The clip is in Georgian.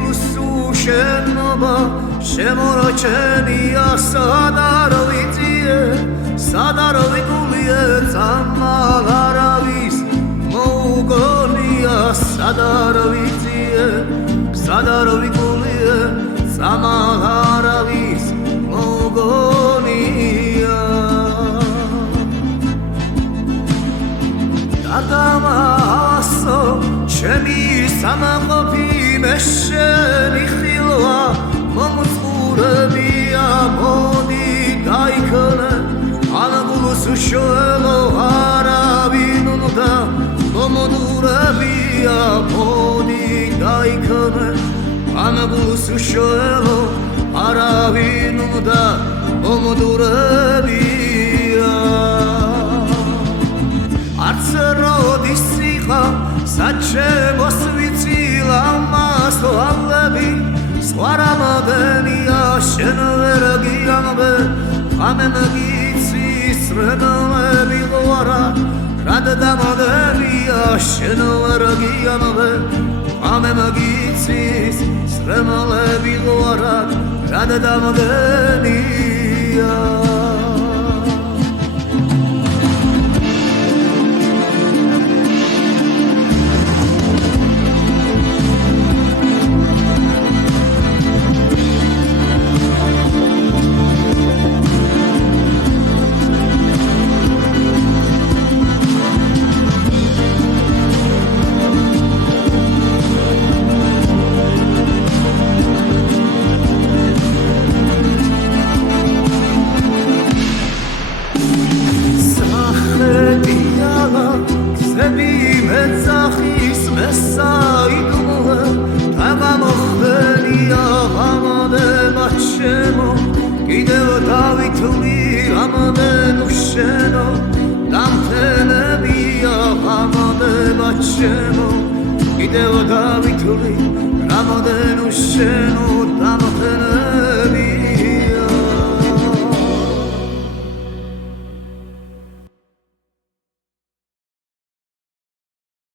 გულსუ შენობა შემორჩენია სად არ ვიგულიე წამალ არავის მოუგონია სად არ ვიგულიე წამალ არავის მოუგონია დაგამასო ჩემი სამყოფი მე შენი ხილვა მომწყურებია მოდი გაიქონე ამ გულს უშველო არავინ უნდა მომდურებია მოდი გაიქონე ამ გულს უშველო არავინ უნდა მომდურებია არც როდის სიყა საჩემოს ვიცილა მასო ამლები სხვა რამოდენია შენ ვერ გიამბე ამე მგიცის რენოლები ღვარა რად დამოდენია შენ ვერ გიამბე ამე მგიცის რენოლები ღვარა რად დამოდენია Ideo David, Ramodenu Sheno